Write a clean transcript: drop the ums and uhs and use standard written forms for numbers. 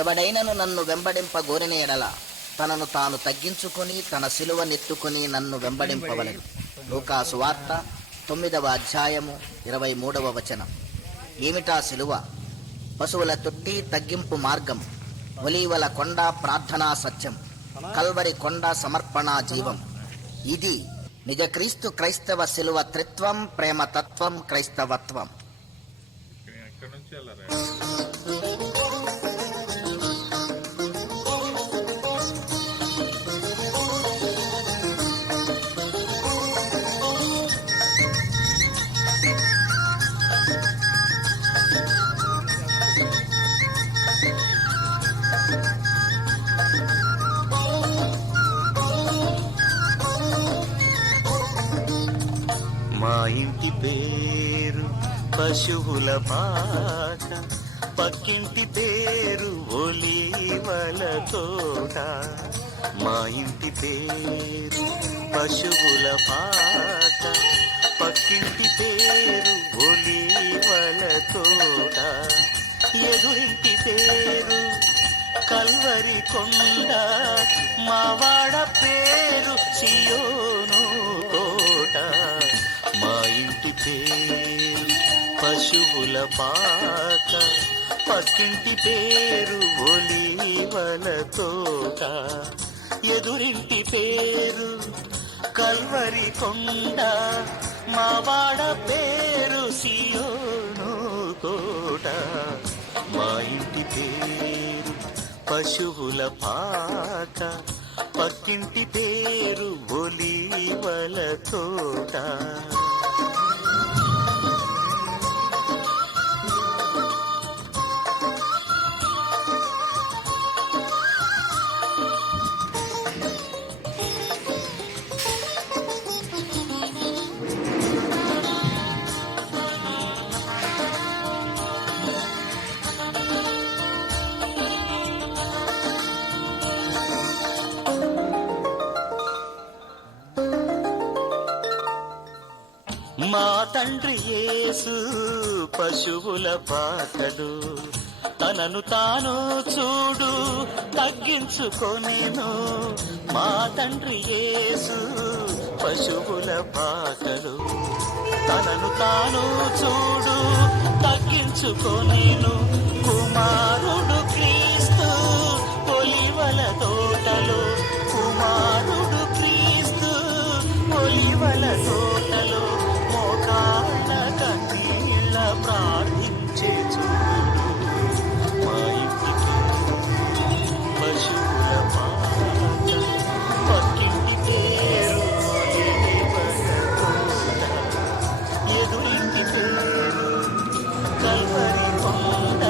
ఎవడైనను నన్ను వెంబడింపగోరిన ఎడల తనను తాను తగ్గించుకొని తన సిలువనెత్తుకొని నన్ను వెంబడింపవలెను. లూకా సువార్త 9వ అధ్యాయము 23వ వచనం. ఏమిటా సిలువ? పశువుల తొట్టి తగ్గింపు మార్గం, ఒలీవల కొండ ప్రార్థనా సత్యం, కల్వరి కొండ సమర్పణా జీవం. ఇది నిజ క్రీస్తు క్రైస్తవ సిలువ త్రిత్వం, ప్రేమ తత్వం, క్రైస్తవత్వం. మా ఇంటి పేరు పశువుల పాక, పక్కింటి పేరు ఒలీవల తోట. మా ఇంటి పేరు పశువుల పాక, పక్కింటి పేరు ఒలీవల తోట. ఎదురింటి పేరు కల్వరి కొండ, మావాడ పేరు సియోను కోట. మా ఇంటి పేరు పశువుల పాక, పక్కింటి పేరు ఒలీవల తోట. ఎదురింటి పేరు కల్వరి కొండ, మావాడ పేరు సియోను కోట. మా ఇంటి పేరు పశువుల పాక, పక్కింటి పేరు ఒలీవల తోట. మా తండ్రి యేసు పశువుల పాకడు, తనను తాను చూడు తగ్గించుకొనెను. మా తండ్రి యేసు పశువుల పాకడు, తనను తాను చూడు తగ్గించుకొనెను. కుమారుడు క్రీస్తు ఒలీవల తోటలో, కుమారుడు క్రీస్తు ఒలీవల తోటలో మోకాళ్ళ కన్నీళ్ళ ప్రార్థించే చూడు. మా ఇంటికి పశువుల పాక, పక్కింటి పేరు ఒలీవల తోట. ఎదురింటి పేరు కల్వరి కొండ,